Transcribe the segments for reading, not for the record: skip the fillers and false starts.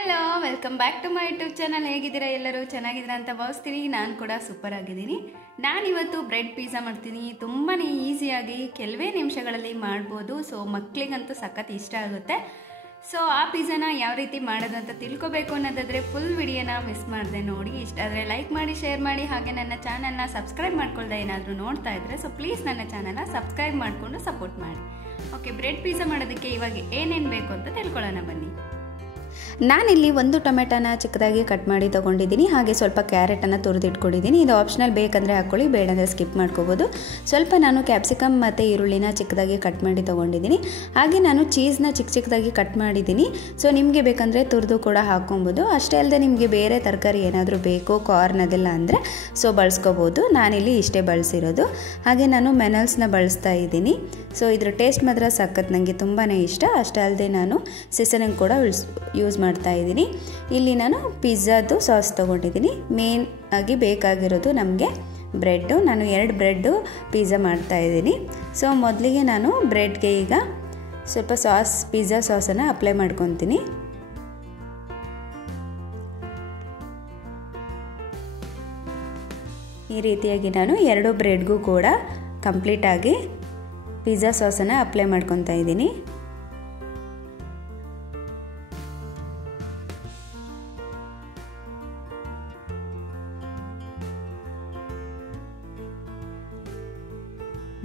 Hello, welcome back to my YouTube channel. ಹೇಗಿದ್ದೀರಾ ಎಲ್ಲರೂ? ಚೆನ್ನಾಗಿದ್ದೀರಾ ಅಂತ ಭಾವಿಸ್ತೀನಿ. ನಾನು ಕೂಡ ಸೂಪರ್ ಆಗಿದ್ದೀನಿ. ನಾನಿವತ್ತು ಬ್ರೆಡ್ ಪಿಜ್ಜಾ ಮಾಡ್ತೀನಿ. ತುಂಬಾ ಈಸಿಯಾಗಿ ಕೆಲವೇ ನಿಮಿಷಗಳಲ್ಲಿ ಮಾಡ್ಬೋದು. ಸೊ ಮಕ್ಕಳಿಗಂತೂ ಸಖತ್ ಇಷ್ಟ ಆಗುತ್ತೆ. ಸೊ ಆ ಪಿಜ್ಜಾನ ಯಾವ ರೀತಿ ಮಾಡೋದು ಅಂತ ತಿಳ್ಕೊಬೇಕು ಅನ್ನೋದಾದರೆ ಫುಲ್ ವಿಡಿಯೋನ ಮಿಸ್ ಮಾಡಿದೆ ನೋಡಿ. ಇಷ್ಟ ಆದರೆ ಲೈಕ್ ಮಾಡಿ, ಶೇರ್ ಮಾಡಿ, ಹಾಗೆ ನನ್ನ ಚಾನಲ್ನ ಸಬ್ಸ್ಕ್ರೈಬ್ ಮಾಡ್ಕೊಳ್ದೆ ಏನಾದರೂ ನೋಡ್ತಾ ಇದ್ದರೆ ಸೊ ಪ್ಲೀಸ್ ನನ್ನ ಚಾನಲ್ನ ಸಬ್ಸ್ಕ್ರೈಬ್ ಮಾಡಿಕೊಂಡು ಸಪೋರ್ಟ್ ಮಾಡಿ. ಓಕೆ, ಬ್ರೆಡ್ ಪಿಜ್ಜಾ ಮಾಡೋದಕ್ಕೆ ಇವಾಗ ಏನೇನು ಬೇಕು ಅಂತ ತಿಳ್ಕೊಳ್ಳೋಣ ಬನ್ನಿ. ನಾನಿಲ್ಲಿ ಒಂದು ಟೊಮೆಟೊನ ಚಿಕ್ಕದಾಗಿ ಕಟ್ ಮಾಡಿ ತೊಗೊಂಡಿದ್ದೀನಿ. ಹಾಗೆ ಸ್ವಲ್ಪ ಕ್ಯಾರೆಟನ್ನು ತುರಿದಿಟ್ಕೊಂಡಿದ್ದೀನಿ. ಇದು ಆಪ್ಷನಲ್, ಬೇಕಂದರೆ ಹಾಕ್ಕೊಳ್ಳಿ, ಬೇಡಂದರೆ ಸ್ಕಿಪ್ ಮಾಡ್ಕೋಬೋದು. ಸ್ವಲ್ಪ ನಾನು ಕ್ಯಾಪ್ಸಿಕಮ್ ಮತ್ತು ಈರುಳ್ಳಿನ ಚಿಕ್ಕದಾಗಿ ಕಟ್ ಮಾಡಿ ತೊಗೊಂಡಿದ್ದೀನಿ. ಹಾಗೆ ನಾನು ಚೀಸ್ನ ಚಿಕ್ಕದಾಗಿ ಕಟ್ ಮಾಡಿದ್ದೀನಿ. ಸೊ ನಿಮಗೆ ಬೇಕಂದರೆ ತುರಿದು ಕೂಡ ಹಾಕ್ಕೊಬೋದು. ಅಷ್ಟೇ ಅಲ್ಲದೆ ನಿಮಗೆ ಬೇರೆ ತರಕಾರಿ ಏನಾದರೂ ಬೇಕು, ಕಾರ್ನ್ ಅದೆಲ್ಲ ಅಂದರೆ ಸೊ ಬಳಸ್ಕೋಬೋದು. ನಾನಿಲ್ಲಿ ಇಷ್ಟೇ ಬಳಸಿರೋದು. ಹಾಗೆ ನಾನು ಮೆನಲ್ಸ್ನ ಬಳಸ್ತಾ ಇದ್ದೀನಿ. ಸೊ ಇದ್ರ ಟೇಸ್ಟ್ ಮಾತ್ರ ಸಖತ್, ನನಗೆ ತುಂಬಾ ಇಷ್ಟ. ಅಷ್ಟೇ ಅಲ್ಲದೆ ನಾನು ಸೀಸನಿಂಗ್ ಕೂಡ ಯೂಸ್ ಮಾಡ್ತಾ ಇದ್ದೀನಿ. ಇಲ್ಲಿ ನಾನು ಪಿಜ್ಜಾದು ಸಾಸ್ ತೊಗೊಂಡಿದ್ದೀನಿ. ಮೇನ್ ಆಗಿ ಬೇಕಾಗಿರೋದು ನಮಗೆ ಬ್ರೆಡ್ಡು. ನಾನು 2 ಬ್ರೆಡ್ಡು ಪಿಜ್ಜಾ ಮಾಡ್ತಾ ಇದ್ದೀನಿ. ಸೊ ಮೊದಲಿಗೆ ನಾನು ಬ್ರೆಡ್ಗೆ ಈಗ ಸ್ವಲ್ಪ ಪಿಜ್ಜಾ ಸಾಸನ್ನು ಅಪ್ಲೈ ಮಾಡ್ಕೊತೀನಿ. ಈ ರೀತಿಯಾಗಿ ನಾನು 2 ಬ್ರೆಡ್ಗೂ ಕೂಡ ಕಂಪ್ಲೀಟಾಗಿ ಪಿಜ್ಜಾ ಸಾಸನ್ನು ಅಪ್ಲೈ ಮಾಡ್ಕೊತಾ ಇದ್ದೀನಿ.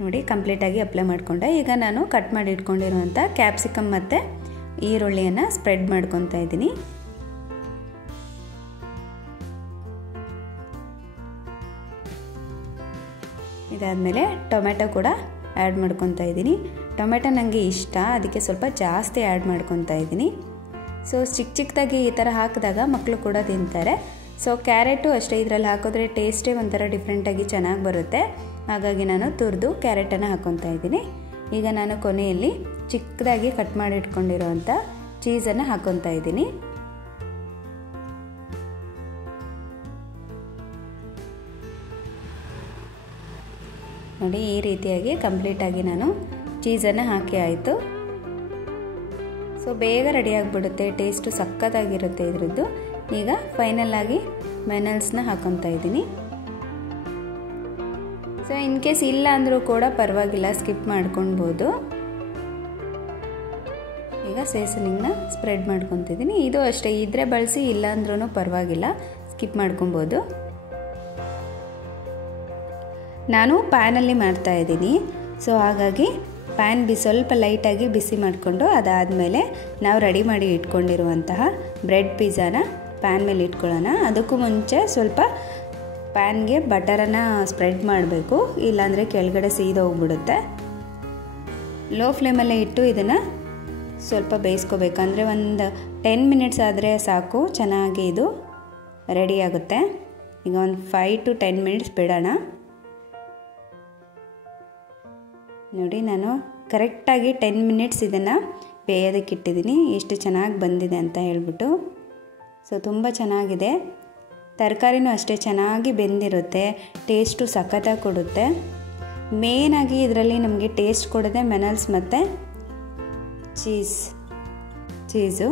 ನೋಡಿ, ಕಂಪ್ಲೀಟಾಗಿ ಅಪ್ಲೈ ಮಾಡಿಕೊಂಡೆ. ಈಗ ನಾನು ಕಟ್ ಮಾಡಿ ಇಟ್ಕೊಂಡಿರುವಂಥ ಕ್ಯಾಪ್ಸಿಕಮ್ ಮತ್ತು ಈರುಳ್ಳಿಯನ್ನು ಸ್ಪ್ರೆಡ್ ಮಾಡ್ಕೊತಾ ಇದ್ದೀನಿ. ಇದಾದಮೇಲೆ ಟೊಮೆಟೊ ಕೂಡ ಆ್ಯಡ್ ಮಾಡ್ಕೊತಾ ಇದ್ದೀನಿ. ಟೊಮೆಟೊ ನನಗೆ ಇಷ್ಟ, ಅದಕ್ಕೆ ಸ್ವಲ್ಪ ಜಾಸ್ತಿ ಆ್ಯಡ್ ಮಾಡ್ಕೊತಾ ಇದ್ದೀನಿ. ಸೊ ಚಿಕ್ಕದಾಗಿ ಈ ಥರ ಹಾಕಿದಾಗ ಮಕ್ಕಳು ಕೂಡ ತಿಂತಾರೆ. ಸೊ ಕ್ಯಾರೆಟು ಅಷ್ಟೇ, ಇದರಲ್ಲಿ ಹಾಕಿದ್ರೆ ಟೇಸ್ಟೇ ಒಂಥರ ಡಿಫ್ರೆಂಟಾಗಿ ಚೆನ್ನಾಗಿ ಬರುತ್ತೆ. ಹಾಗಾಗಿ ನಾನು ತುರಿದು ಕ್ಯಾರೆಟನ್ನು ಹಾಕ್ಕೊತಾ ಇದ್ದೀನಿ. ಈಗ ನಾನು ಕೊನೆಯಲ್ಲಿ ಚಿಕ್ಕದಾಗಿ ಕಟ್ ಮಾಡಿ ಇಟ್ಕೊಂಡಿರೋವಂಥ ಚೀಸನ್ನು ಹಾಕ್ಕೊತಾ ಇದ್ದೀನಿ. ನೋಡಿ, ಈ ರೀತಿಯಾಗಿ ಕಂಪ್ಲೀಟಾಗಿ ನಾನು ಚೀಸನ್ನು ಹಾಕಿ ಆಯಿತು. ಸೊ ಬೇಗ ರೆಡಿ ಆಗಿಬಿಡುತ್ತೆ, ಟೇಸ್ಟು ಸಖತ್ತಾಗಿರುತ್ತೆ ಇದರದ್ದು. ಈಗ ಫೈನಲಾಗಿ ಮೆನಲ್ಸ್ನ ಹಾಕ್ಕೊತಾ ಇದ್ದೀನಿ. ಸೊ ಇನ್ ಕೇಸ್ ಇಲ್ಲ ಅಂದರೂ ಕೂಡ ಪರವಾಗಿಲ್ಲ, ಸ್ಕಿಪ್ ಮಾಡ್ಕೊಳ್ಬೋದು. ಈಗ ಸೀಸನಿಂಗ್ನ ಸ್ಪ್ರೆಡ್ ಮಾಡ್ಕೊತಿದ್ದೀನಿ. ಇದು ಅಷ್ಟೇ, ಇದ್ರೆ ಬಳಸಿ, ಇಲ್ಲ ಅಂದ್ರೂ ಪರವಾಗಿಲ್ಲ, ಸ್ಕಿಪ್ ಮಾಡ್ಕೊಬೋದು. ನಾನು ಪ್ಯಾನಲ್ಲಿ ಮಾಡ್ತಾ ಇದ್ದೀನಿ. ಸೊ ಹಾಗಾಗಿ ಪ್ಯಾನ್ ಸ್ವಲ್ಪ ಲೈಟಾಗಿ ಬಿಸಿ ಮಾಡಿಕೊಂಡು ಅದಾದಮೇಲೆ ನಾವು ರೆಡಿ ಮಾಡಿ ಇಟ್ಕೊಂಡಿರುವಂತಹ ಬ್ರೆಡ್ ಪಿಜ್ಜಾನ ಪ್ಯಾನ್ ಮೇಲೆ ಇಟ್ಕೊಳ್ಳೋಣ. ಅದಕ್ಕೂ ಮುಂಚೆ ಸ್ವಲ್ಪ ಪ್ಯಾನ್ಗೆ ಬಟರನ್ನು ಸ್ಪ್ರೆಡ್ ಮಾಡಬೇಕು, ಇಲ್ಲಾಂದರೆ ಕೆಳಗಡೆ ಸೀದೋಗ್ಬಿಡುತ್ತೆ. ಲೋ ಫ್ಲೇಮಲ್ಲೇ ಇಟ್ಟು ಇದನ್ನು ಸ್ವಲ್ಪ ಬೇಯಿಸ್ಕೋಬೇಕಂದ್ರೆ ಒಂದು 10 ಮಿನಿಟ್ಸ್ ಆದರೆ ಸಾಕು, ಚೆನ್ನಾಗಿ ಇದು ರೆಡಿ ಆಗುತ್ತೆ. ಈಗ ಒಂದು 5 to 10 ಮಿನಿಟ್ಸ್ ಬಿಡೋಣ. ನೋಡಿ, ನಾನು ಕರೆಕ್ಟಾಗಿ 10 ಮಿನಿಟ್ಸ್ ಇದನ್ನು ಬೇಯೋದಕ್ಕೆ ಇಟ್ಟಿದ್ದೀನಿ. ಎಷ್ಟು ಚೆನ್ನಾಗಿ ಬಂದಿದೆ ಅಂತ ಹೇಳ್ಬಿಟ್ಟು. ಸೊ ತುಂಬ ಚೆನ್ನಾಗಿದೆ. ತರಕಾರಿನೂ ಅಷ್ಟೇ ಚೆನ್ನಾಗಿ ಬೆಂದಿರುತ್ತೆ, ಟೇಸ್ಟು ಸಖತ್ತಾಗಿ ಕೊಡುತ್ತೆ. ಮೇನಾಗಿ ಇದರಲ್ಲಿ ನಮಗೆ ಟೇಸ್ಟ್ ಕೊಡೋದೆ ಮೆನಲ್ಸ್ ಮತ್ತು ಚೀಸು.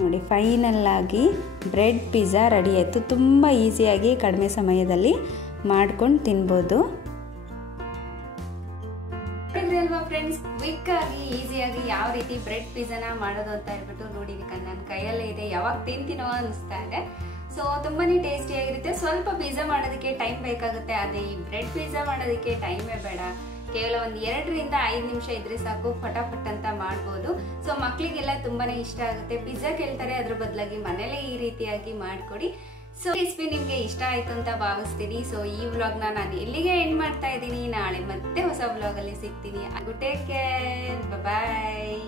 ನೋಡಿ, ಫೈನಲ್ಲಾಗಿ ಬ್ರೆಡ್ ಪಿಜ್ಜಾ ರೆಡಿ ಆಯಿತು. ತುಂಬ ಈಸಿಯಾಗಿ ಕಡಿಮೆ ಸಮಯದಲ್ಲಿ ಮಾಡ್ಕೊಂಡು ತಿನ್ಬೋದು. ಅಲ್ವಾ ಫ್ರೆಂಡ್ಸ್, ಕ್ವಿಕ್ ಆಗಿ ಈಸಿಯಾಗಿ ಯಾವ ರೀತಿ ಬ್ರೆಡ್ ಪಿಜ್ಜಾನ ಮಾಡೋದು ಅಂತ ಹೇಳ್ಬಿಟ್ಟು ನೋಡಿ. ನನ್ನ ಕೈಯಲ್ಲೇ ಇದೆ, ಯಾವಾಗ ತಿಂತೀನೋ ಅನಿಸ್ತಾ ಇದೆ. ಸೊ ತುಂಬಾನೇ ಟೇಸ್ಟಿ ಆಗಿರುತ್ತೆ. ಸ್ವಲ್ಪ ಪಿಜ್ಜಾ ಮಾಡೋದಕ್ಕೆ ಟೈಮ್ ಬೇಕಾಗುತ್ತೆ, ಅದೇ ಈ ಬ್ರೆಡ್ ಪಿಜ್ಜಾ ಮಾಡೋದಕ್ಕೆ ಟೈಮೇ ಬೇಡ. ಕೇವಲ ಒಂದು 2 ರಿಂದ 5 ನಿಮಿಷ ಇದ್ರೆ ಸಾಕು, ಫಟಾಫಟ್ ಅಂತ ಮಾಡ್ಬೋದು. ಸೊ ಮಕ್ಕಳಿಗೆಲ್ಲ ತುಂಬಾನೇ ಇಷ್ಟ ಆಗುತ್ತೆ. ಪಿಜ್ಜಾ ಕೇಳ್ತಾರೆ, ಅದ್ರ ಬದಲಾಗಿ ಮನೇಲೆ ಈ ರೀತಿಯಾಗಿ ಮಾಡಿಕೊಡಿ. ಸೊ ರೆಸಿಪಿ ನಿಮಗೆ ಇಷ್ಟ ಆಯ್ತು ಅಂತ ಭಾವಿಸ್ತೀನಿ. ಸೊ ಈ ವ್ಲಾಗ್ನ ನಾನು ಇಲ್ಲಿಗೆ ಎಂಡ್ ಮಾಡ್ತಾ ಇದ್ದೀನಿ. ನಾಳೆ ಮತ್ತೆ ಹೊಸ ವ್ಲಾಗಲ್ಲಿ ಸಿಗ್ತೀನಿ. ಟೇಕ್ ಕೇರ್, ಬಾಯ್.